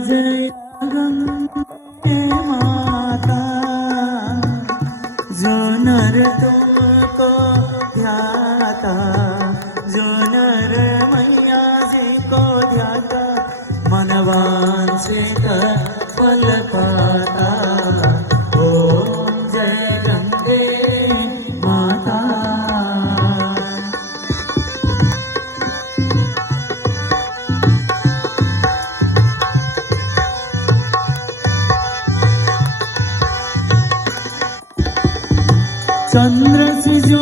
जय गंगे माता, जो नर तुमको ध्याता, जो नर मैया जी को ध्याता, मनवांछे का फल पाता। ओम जय गंगे माता। चंद्र से जो